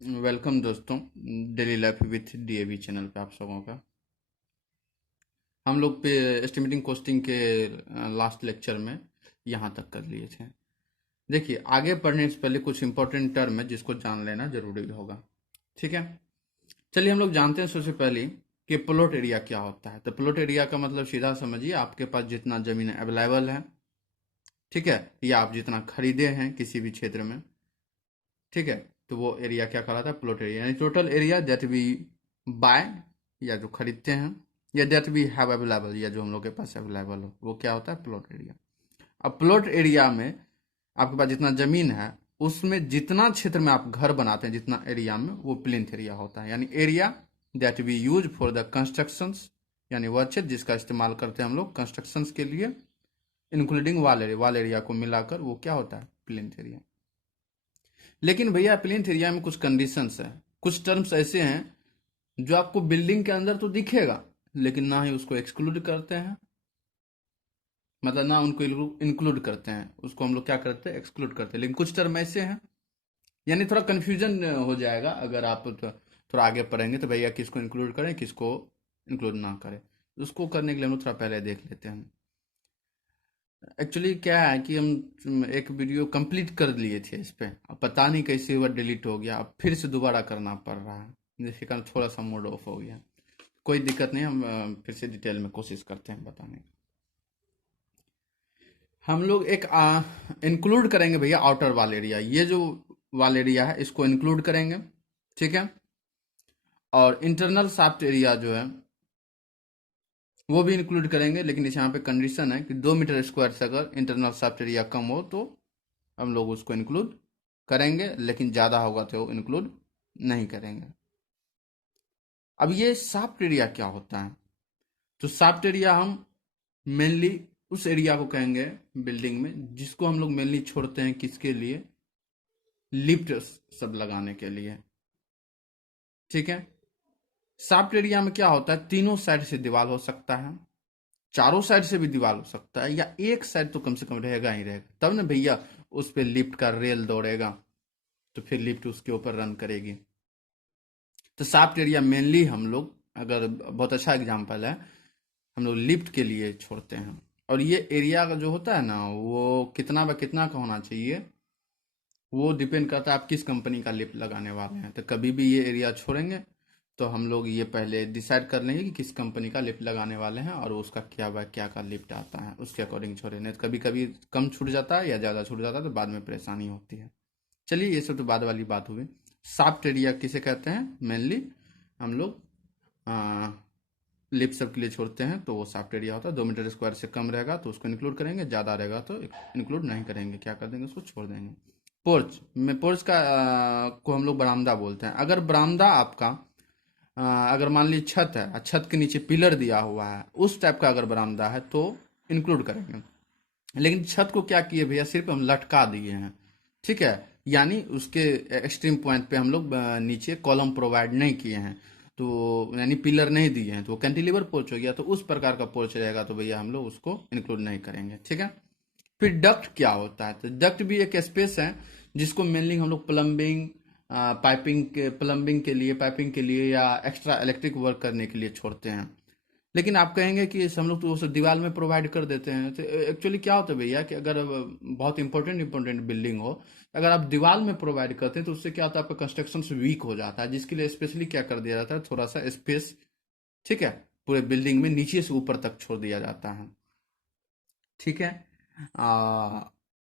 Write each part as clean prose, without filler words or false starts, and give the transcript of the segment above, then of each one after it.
Welcome दोस्तों, daily life with DAV channel पे आप सबों का। हम लोग पे एस्टिमेटिंग कोस्टिंग के लास्ट लेक्चर में यहाँ तक कर लिए थे। देखिए, आगे पढ़ने से पहले कुछ इंपॉर्टेंट टर्म है जिसको जान लेना जरूरी होगा। ठीक है, चलिए हम लोग जानते हैं सबसे पहले कि प्लॉट एरिया क्या होता है। तो प्लॉट एरिया का मतलब सीधा समझिए, आपके पास जितना जमीन अवेलेबल है, ठीक है, या आप जितना खरीदे हैं किसी भी क्षेत्र में, ठीक है, तो वो एरिया क्या कहलाता है? Plot area. यानी total area that we buy, या जो खरीदते हैं, या दैट वी हैव अवेलेबल, या जो हम लोग के पास अवेलेबल हो, वो क्या होता है? Plot area. अब प्लॉट एरिया में आपके पास जितना जमीन है, उसमें जितना क्षेत्र में आप घर बनाते हैं, जितना एरिया में, वो प्लिंथ एरिया होता है। यानी area that we use for the constructions, यानी वह क्षेत्र जिसका इस्तेमाल करते हैं हम लोग कंस्ट्रक्शंस के लिए, इंक्लूडिंग वाल एरिया को मिलाकर, वो क्या होता है? Plinth area. लेकिन भैया प्लेन्थ एरिया में कुछ कंडीशंस है, कुछ टर्म्स ऐसे हैं जो आपको बिल्डिंग के अंदर तो दिखेगा, लेकिन ना ही उसको एक्सक्लूड करते हैं, मतलब ना उनको इंक्लूड करते हैं, उसको हम लोग क्या करते हैं? एक्सक्लूड करते हैं। लेकिन कुछ टर्म ऐसे हैं, यानी थोड़ा कंफ्यूजन हो जाएगा अगर आप थोड़ा आगे पढ़ेंगे तो भैया किसको इंक्लूड करें, किसको इंक्लूड ना करें। उसको करने के लिए हम लोग थोड़ा पहले देख लेते हैं। एक्चुअली क्या है कि हम एक वीडियो कंप्लीट कर लिए थे इस पे, अब पता नहीं कैसे हुआ डिलीट हो गया, अब फिर से दोबारा करना पड़ रहा है, जिसके कारण थोड़ा सा मूड ऑफ हो गया। कोई दिक्कत नहीं, हम फिर से डिटेल में कोशिश करते हैं बताने की। हम लोग एक इंक्लूड करेंगे भैया आउटर वाल एरिया, ये जो वाल एरिया है इसको इंक्लूड करेंगे, ठीक है। और इंटरनल शाफ्ट एरिया जो है वो भी इंक्लूड करेंगे, लेकिन इस यहाँ पे कंडीशन है कि 2 मीटर स्क्वायर से अगर इंटरनल शाफ्ट एरिया कम हो तो हम लोग उसको इंक्लूड करेंगे, लेकिन ज़्यादा होगा तो इंक्लूड नहीं करेंगे। अब ये शाफ्ट एरिया क्या होता है? तो शाफ्ट एरिया हम मेनली उस एरिया को कहेंगे बिल्डिंग में जिसको हम लोग मेनली छोड़ते हैं किसके लिए? लिफ्ट सब लगाने के लिए, ठीक है। शाफ्ट एरिया में क्या होता है? तीनों साइड से दीवार हो सकता है, चारों साइड से भी दीवार हो सकता है, या एक साइड तो कम से कम रहेगा ही रहेगा, तब ना भैया उस पे लिफ्ट का रेल दौड़ेगा, तो फिर लिफ्ट उसके ऊपर रन करेगी। तो शाफ्ट एरिया मेनली हम लोग, अगर बहुत अच्छा एग्जांपल है, हम लोग लिफ्ट के लिए छोड़ते हैं। और ये एरिया का जो होता है ना, वो कितना बाय कितना का होना चाहिए, वो डिपेंड करता है आप किस कंपनी का लिफ्ट लगाने वाले हैं। तो कभी भी ये एरिया छोड़ेंगे तो हम लोग ये पहले डिसाइड कर लेंगे कि किस कंपनी का लिफ्ट लगाने वाले हैं, और उसका क्या बाय क्या का लिफ्ट आता है, उसके अकॉर्डिंग छोड़े। नहीं तो कभी कभी कम छूट जाता है या ज़्यादा छूट जाता है, तो बाद में परेशानी होती है। चलिए, ये सब तो बाद वाली बात हुई। शाफ्ट एरिया किसे कहते हैं? मेनली हम लोग लिफ्ट सब के लिए छोड़ते हैं, तो वो शाफ्ट एरिया होता है। 2 मीटर स्क्वायर से कम रहेगा तो उसको इंक्लूड करेंगे, ज़्यादा रहेगा तो इंक्लूड नहीं करेंगे, क्या कर देंगे? उसको छोड़ देंगे। पोर्च में, पोर्च का को हम लोग बरामदा बोलते हैं। अगर बरामदा आपका अगर मान लीजिए छत है और छत के नीचे पिलर दिया हुआ है, उस टाइप का अगर बरामदा है तो इंक्लूड करेंगे। लेकिन छत को क्या किए भैया? सिर्फ हम लटका दिए हैं, ठीक है। यानी उसके एक्सट्रीम पॉइंट पे हम लोग नीचे कॉलम प्रोवाइड नहीं किए हैं, तो यानी पिलर नहीं दिए हैं, तो वो कैंटिलीवर पोर्च हो गया। तो उस प्रकार का पोर्च रहेगा तो भैया हम लोग उसको इंक्लूड नहीं करेंगे, ठीक है। फिर डक्ट क्या होता है? तो डक्ट भी एक स्पेस है जिसको मेनली हम लोग प्लम्बिंग, पाइपिंग के लिए या एक्स्ट्रा इलेक्ट्रिक वर्क करने के लिए छोड़ते हैं। लेकिन आप कहेंगे कि हम लोग तो वो सब दीवार में प्रोवाइड कर देते हैं। तो एक्चुअली क्या होता है भैया कि अगर बहुत इंपॉर्टेंट बिल्डिंग हो, अगर आप दीवार में प्रोवाइड करते हैं तो उससे क्या होता है? आपका कंस्ट्रक्शन वीक हो जाता है, जिसके लिए स्पेशली क्या कर दिया जाता है? थोड़ा सा स्पेस, ठीक है, पूरे बिल्डिंग में नीचे से ऊपर तक छोड़ दिया जाता है, ठीक है। आ,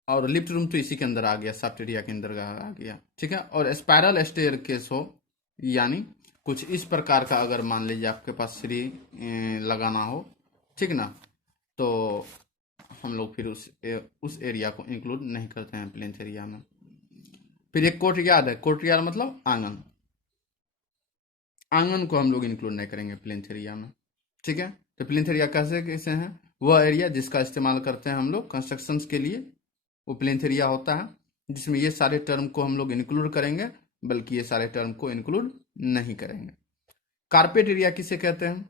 और लिफ्ट रूम तो इसी के अंदर आ गया, सॉफ्ट एरिया के अंदर आ गया, ठीक है। और स्पाइरल स्टेयर केस हो, यानी कुछ इस प्रकार का, अगर मान लीजिए आपके पास सीढ़ी लगाना हो, ठीक ना, तो हम लोग फिर उस एरिया को इंक्लूड नहीं करते हैं प्लेन्थ एरिया में। फिर एक कोर्टयार्ड है। कोर्टयार्ड मतलब आंगन, आंगन को हम लोग इंक्लूड नहीं करेंगे प्लेन्थ एरिया में, ठीक है। तो प्लेन्थ एरिया कैसे कैसे हैं? वह एरिया जिसका इस्तेमाल करते हैं हम लोग कंस्ट्रक्शंस के लिए, वो प्लेन्थ एरिया होता है, जिसमें ये सारे टर्म को हम लोग इंक्लूड करेंगे, बल्कि ये सारे टर्म को इंक्लूड नहीं करेंगे। कारपेट एरिया किसे कहते हैं?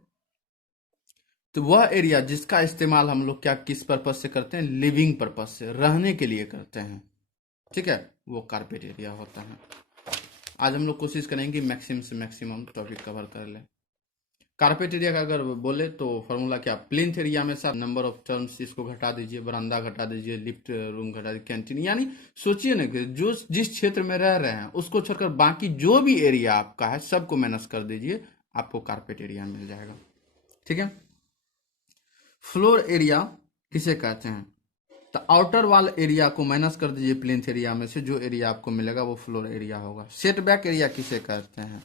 तो वह एरिया जिसका इस्तेमाल हम लोग क्या किस पर्पज से करते हैं? लिविंग पर्पज से, रहने के लिए करते हैं, ठीक है, वो कारपेट एरिया होता है। आज हम लोग कोशिश करेंगे कि मैक्सिमम से मैक्सिमम टॉपिक कवर कर लें। कारपेट एरिया का अगर बोले तो फॉर्मूला क्या, प्लिंथ एरिया में सब नंबर ऑफ टर्म्स इसको घटा दीजिए, बरामदा घटा दीजिए, लिफ्ट रूम घटा दीजिए, कैंटीन, यानी सोचिए ना कि जो जिस क्षेत्र में रह रहे हैं उसको छोड़कर बाकी जो भी एरिया आपका है सबको माइनस कर दीजिए, आपको कारपेट एरिया मिल जाएगा। ठीक है। फ्लोर एरिया किसे कहते हैं, तो आउटर वॉल एरिया को माइनस कर दीजिए प्लिंथ एरिया में से, जो एरिया आपको मिलेगा वो फ्लोर एरिया होगा। सेटबैक एरिया किसे कहते हैं,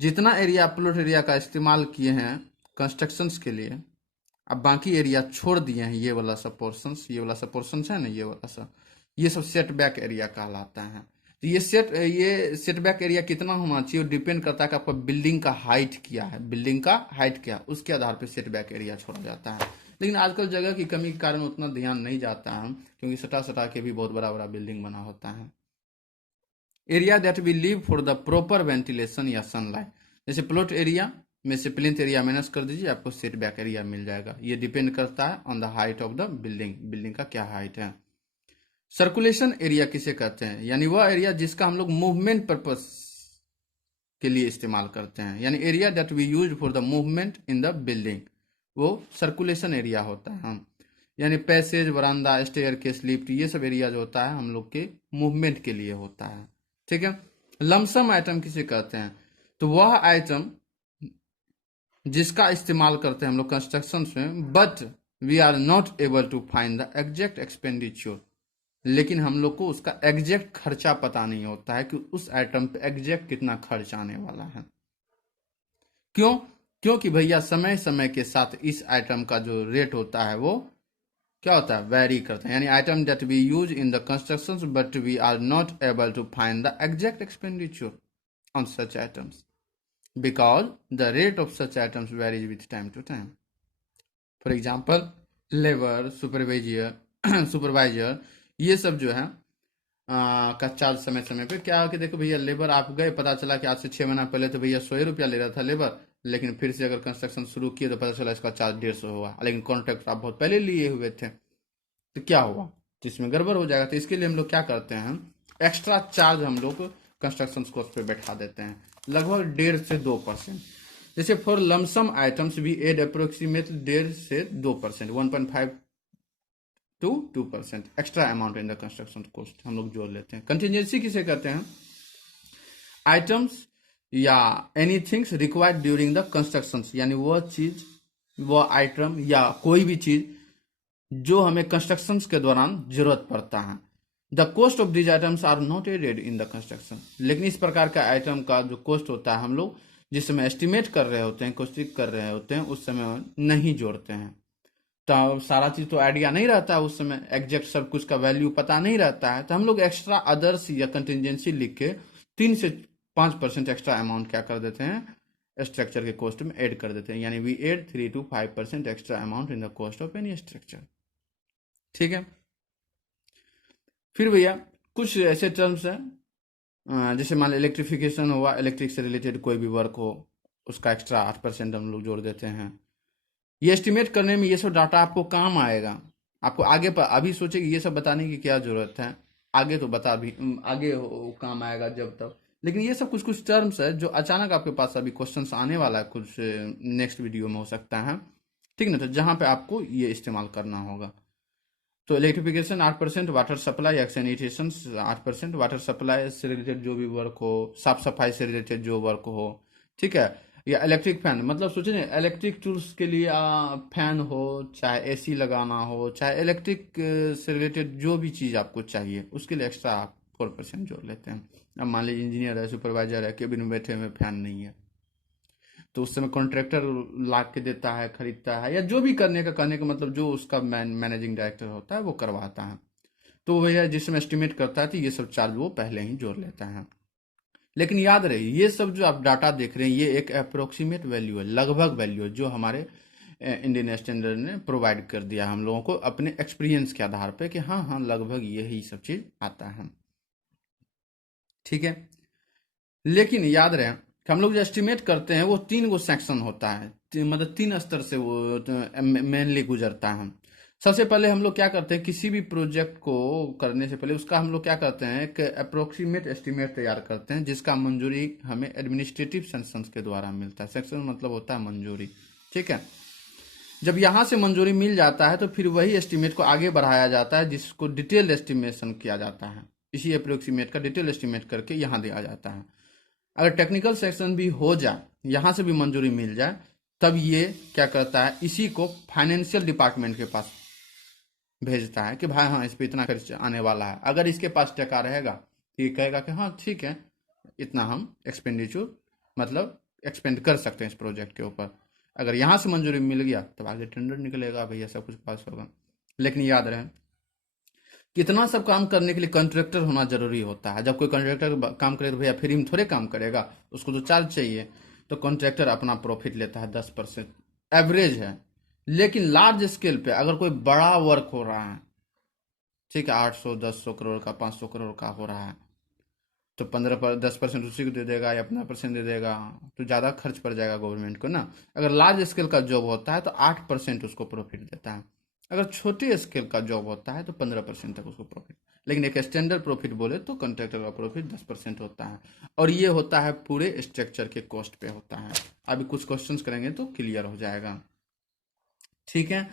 जितना एरिया प्लॉट एरिया का इस्तेमाल किए हैं कंस्ट्रक्शंस के लिए, अब बाकी एरिया छोड़ दिए हैं, ये वाला सब पोर्शंस, ये वाला सब पोर्शंस है ना, ये वाला सब, ये सब सेटबैक एरिया कहलाता है। तो ये सेटबैक एरिया कितना होना चाहिए, डिपेंड करता है कि आपका बिल्डिंग का हाइट क्या है, बिल्डिंग का हाइट क्या, उसके आधार पर सेटबैक एरिया छोड़ा जाता है। लेकिन आजकल जगह की कमी के कारण उतना ध्यान नहीं जाता है, क्योंकि सटा सटा के भी बहुत बड़ा बड़ा बिल्डिंग बना होता है। Area that we leave for the proper ventilation या सनलाइट, जैसे प्लॉट एरिया में से प्लिंथ एरिया माइनस कर दीजिए, आपको सेटबैक एरिया मिल जाएगा। ये डिपेंड करता है on the height of the building, building का क्या हाइट है। सर्कुलेशन एरिया किसे कहते हैं, यानी वह एरिया जिसका हम लोग मूवमेंट पर्पस के लिए इस्तेमाल करते हैं, यानी area that we use for the movement in the building, वो सर्कुलेशन एरिया होता है। हम यानी पैसेज, बरामदा, स्टेयरकेस, लिफ्ट, ये सब एरिया जो होता है हम लोग के मूवमेंट के लिए होता है। ठीक है। लमसम आइटम किसे कहते हैं, तो वह आइटम जिसका इस्तेमाल करते हैं हम लोग कंस्ट्रक्शन में, but we are not able to find the exact expenditure, लेकिन हम लोग को उसका एग्जैक्ट खर्चा पता नहीं होता है कि उस आइटम पे एग्जैक्ट कितना खर्च आने वाला है। क्यों, क्योंकि भैया समय समय के साथ इस आइटम का जो रेट होता है वो क्या होता है, वेरी करता है। यानी item that we use in the constructions but we are not able to find the exact expenditure on such items because the rate of such items varies with time to time. For example labour, supervisor, ये सब जो है का charge समय समय पे क्या हो कि देखो भैया लेबर आप गए, पता चला कि आज से 6 महीना पहले तो भैया 100 रुपया ले रहा था लेबर, लेकिन फिर से अगर कंस्ट्रक्शन शुरू किए तो पता चला इसका चार्ज 150 हुआ, लेकिन कॉन्ट्रैक्ट आप बहुत पहले लिए हुए थे, तो क्या हुआ, तो इसमें गड़बड़ हो जाएगा। तो इसके लिए हम लोग क्या करते हैं, एक्स्ट्रा चार्ज हम लोग कंस्ट्रक्शन कॉस्ट पे बैठा देते हैं, लगभग 1.5 से 2%। जैसे फॉर लमसम आइटम्स भी एड अप्रोक्सीमेट 1.5 से 2%, 1.5 to 2% extra amount in the construction cost हम लोग जोड़ लेते हैं। कंटिजेंसी किसे कहते हैं, आइटम्स या एनीथिंग्स रिक्वायर्ड ड्यूरिंग द कंस्ट्रक्शन, यानी वह चीज, वह आइटम या कोई भी चीज जो हमें कंस्ट्रक्शन के दौरान जरूरत पड़ता है। The cost of these items are not added in the construction, लेकिन इस प्रकार का आइटम का जो कॉस्ट होता है हम लोग जिस समय एस्टिमेट कर रहे होते हैं, कॉस्टिंग कर रहे होते हैं, उस समय नहीं जोड़ते हैं। तो सारा चीज तो आइडिया नहीं रहता है उस समय, एग्जैक्ट सब कुछ का वैल्यू पता नहीं रहता है, तो हम लोग एक्स्ट्रा अदर्स या कंटिजेंसी लिख के 3 से 5% एक्स्ट्रा अमाउंट क्या कर देते हैं, स्ट्रक्चर के कॉस्ट में ऐड कर देते हैं, यानी we add 3 to 5% extra amount in the cost of any structure. ठीक है। फिर भैया कुछ ऐसे टर्म्स हैं, जैसे मान लो इलेक्ट्रिफिकेशन हुआ, इलेक्ट्रिक से रिलेटेड कोई भी वर्क हो उसका एक्स्ट्रा 8% हम लोग जोड़ देते हैं। ये एस्टिमेट करने में ये सब डाटा आपको काम आएगा, आपको आगे पर, अभी सोचे कि ये सब बताने की क्या जरूरत है, आगे तो बता भी, आगे काम आएगा जब तक। लेकिन ये सब कुछ कुछ टर्म्स है जो अचानक आपके पास अभी क्वेश्चंस आने वाला है, कुछ नेक्स्ट वीडियो में हो सकता है, ठीक ना, तो जहां पे आपको ये इस्तेमाल करना होगा। तो इलेक्ट्रिफिकेशन 8%, वाटर सप्लाई या सैनिटेशन 8%, वाटर सप्लाई से रिलेटेड जो भी वर्क हो, साफ सफाई से रिलेटेड जो वर्क हो, ठीक है, या इलेक्ट्रिक फैन, मतलब सोचिए ना इलेक्ट्रिक टूल्स के लिए फैन हो, चाहे एसी लगाना हो, चाहे इलेक्ट्रिक से रिलेटेड जो भी चीज़ आपको चाहिए उसके लिए एक्स्ट्रा आप 4% जोड़ लेते हैं। अब मान लीजिए इंजीनियर है, सुपरवाइजर है, केबिन में बैठे हुए फैन नहीं है, तो उस समय कॉन्ट्रैक्टर ला के देता है, खरीदता है, या जो भी करने का, कहने का मतलब जो उसका मैनेजिंग डायरेक्टर होता है वो करवाता है, तो भैया जिस समय एस्टिमेट करता है तो ये सब चार्ज वो पहले ही जोड़ लेता है। लेकिन याद रहे ये सब जो आप डाटा देख रहे हैं ये एक अप्रोक्सीमेट वैल्यू है, लगभग वैल्यू है, जो हमारे इंडियन स्टैंडर्ड ने प्रोवाइड कर दिया हम लोगों को अपने एक्सपीरियंस के आधार पे कि हाँ हाँ लगभग यही सब चीज आता है। ठीक है। लेकिन याद रहे कि हम लोग जो एस्टिमेट करते हैं वो 3 गो सेक्शन होता है, मतलब 3 स्तर से वो मेनली गुजरता है। सबसे पहले हम लोग क्या करते हैं, किसी भी प्रोजेक्ट को करने से पहले उसका हम लोग क्या करते हैं, एक अप्रोक्सीमेट एस्टिमेट तैयार करते हैं, जिसका मंजूरी हमें एडमिनिस्ट्रेटिव सेक्शंस के द्वारा मिलता है। सेक्शन मतलब होता है मंजूरी, ठीक है। जब यहाँ से मंजूरी मिल जाता है तो फिर वही एस्टिमेट को आगे बढ़ाया जाता है, जिसको डिटेल एस्टिमेशन किया जाता है। इसी अप्रोक्सीमेट का डिटेल एस्टिमेट करके यहाँ दिया जाता है। अगर टेक्निकल सेक्शन भी हो जाए, यहाँ से भी मंजूरी मिल जाए, तब ये क्या करता है, इसी को फाइनेंशियल डिपार्टमेंट के पास भेजता है कि भाई हाँ इस पर इतना खर्च आने वाला है। अगर इसके पास टका रहेगा तो ये कहेगा कि हाँ ठीक है, इतना हम एक्सपेंडिचर मतलब एक्सपेंड कर सकते हैं इस प्रोजेक्ट के ऊपर। अगर यहाँ से मंजूरी मिल गया तब आगे टेंडर निकलेगा, भैया सब कुछ पास होगा। लेकिन याद रहे कि इतना सब काम करने के लिए कॉन्ट्रैक्टर होना जरूरी होता है। जब कोई कॉन्ट्रैक्टर काम करे तो भैया फ्री में थोड़े काम करेगा, उसको तो चार्ज चाहिए। तो कॉन्ट्रैक्टर अपना प्रॉफिट लेता है 10%, एवरेज है। लेकिन लार्ज स्केल पे अगर कोई बड़ा वर्क हो रहा है, ठीक है, 800 1000 करोड़ का 500 करोड़ का हो रहा है, तो 10% उसी को दे देगा या अपना परसेंट दे देगा, तो ज़्यादा खर्च पड़ जाएगा गवर्नमेंट को ना। अगर लार्ज स्केल का जॉब होता है तो 8% उसको प्रॉफिट देता है। अगर छोटे स्केल का जॉब होता है तो 15% तक उसको प्रॉफिट। लेकिन एक स्टैंडर्ड प्रॉफिट बोले तो कॉन्ट्रैक्टर का प्रॉफिट 10% होता है। और ये होता है पूरे स्ट्रक्चर के कॉस्ट पे होता है। अभी कुछ क्वेश्चंस करेंगे तो क्लियर हो जाएगा, ठीक है।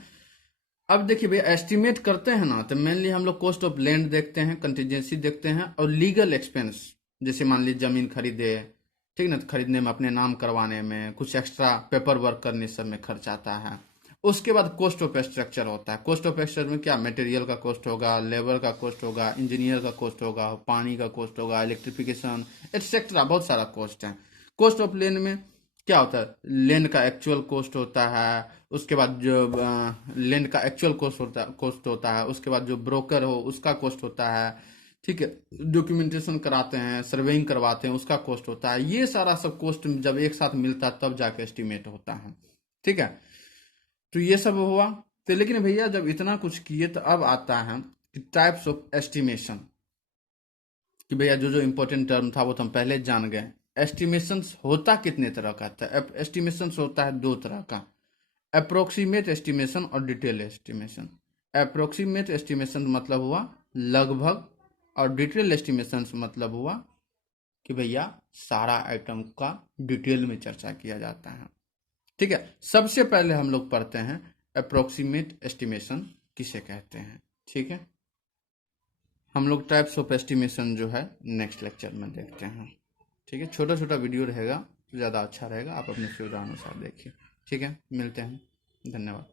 अब देखिए भैया, एस्टिमेट करते हैं ना तो मेनली हम लोग कॉस्ट ऑफ लैंड देखते हैं, कंटीजेंसी देखते हैं, और लीगल एक्सपेंस। जैसे मान लीजिए जमीन खरीदे, ठीक ना, तो खरीदने में अपने नाम करवाने में कुछ एक्स्ट्रा पेपर वर्क करने सब में खर्च आता है। उसके बाद कॉस्ट ऑफ स्ट्रक्चर होता है। कॉस्ट ऑफ स्ट्रक्चर में क्या, मटेरियल का कॉस्ट होगा, लेबर का कॉस्ट होगा, इंजीनियर का कॉस्ट होगा, पानी का कॉस्ट होगा, इलेक्ट्रिफिकेशन एटसेट्रा, बहुत सारा कॉस्ट है। कॉस्ट ऑफ लैंड में क्या होता है, लैंड का एक्चुअल कॉस्ट होता है, उसके बाद जो लैंड का एक्चुअल कॉस्ट होता है, उसके बाद जो ब्रोकर हो उसका कॉस्ट होता है, ठीक है, डॉक्यूमेंटेशन कराते हैं, सर्वेइंग करवाते हैं, उसका कॉस्ट होता है। ये सारा सब कॉस्ट जब एक साथ मिलता है तब जाके एस्टिमेट होता है, ठीक है। तो ये सब हुआ। तो लेकिन भैया जब इतना कुछ किए तो अब आता है कि टाइप्स ऑफ एस्टिमेशन, कि भैया जो जो इम्पोर्टेंट टर्म था वो तो हम पहले जान गए। एस्टिमेशंस होता कितने तरह का था, एस्टिमेशंस होता है दो तरह का, अप्रोक्सीमेट एस्टिमेशन और डिटेल एस्टिमेशन। अप्रोक्सीमेट एस्टिमेशन मतलब हुआ लगभग, और डिटेल एस्टिमेशन मतलब हुआ कि भैया सारा आइटम का डिटेल में चर्चा किया जाता है, ठीक है। सबसे पहले हम लोग पढ़ते हैं अप्रोक्सीमेट एस्टिमेशन किसे कहते हैं, ठीक है। हम लोग टाइप्स ऑफ एस्टिमेशन जो है नेक्स्ट लेक्चर में देखते हैं, ठीक है। छोटा छोटा वीडियो रहेगा तो ज़्यादा अच्छा रहेगा, आप अपने सुविधा अनुसार देखिए, ठीक है। मिलते हैं, धन्यवाद।